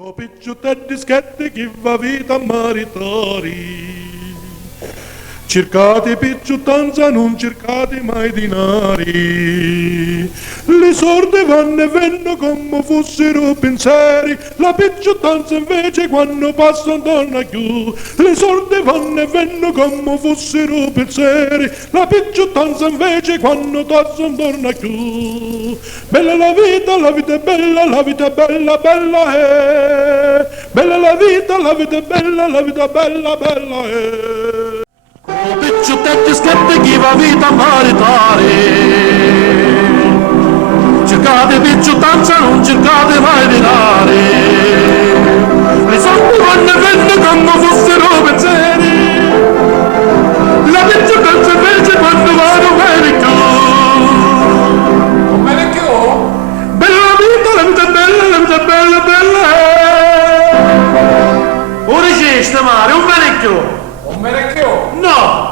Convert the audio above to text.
O picciute dischetti chi va vita maritori. Cercate picciutanza, non cercate mai dinari. Le sordi vanno e vengono come fossero pensieri. La picciutanza invece quando passano torna più. Le sordi vanno e vengono come fossero pensieri. La picciutanza invece quando passano torna più. Bella la vita è bella, la vita è bella, bella è. Bella la vita è bella, la vita è bella, bella è. Picciutetti schetti chi va vita a maritare. Cercate picciutanza, non cercate mai di dare. Le soldi vanno e vengono come fossero pensieri. La picciutanza invece quando vanno bene più. Non me ne più? Bella la vita è bella, la vita è bella, bella è. Ora c'è sta mare, un me ne più. Non me ne più? No!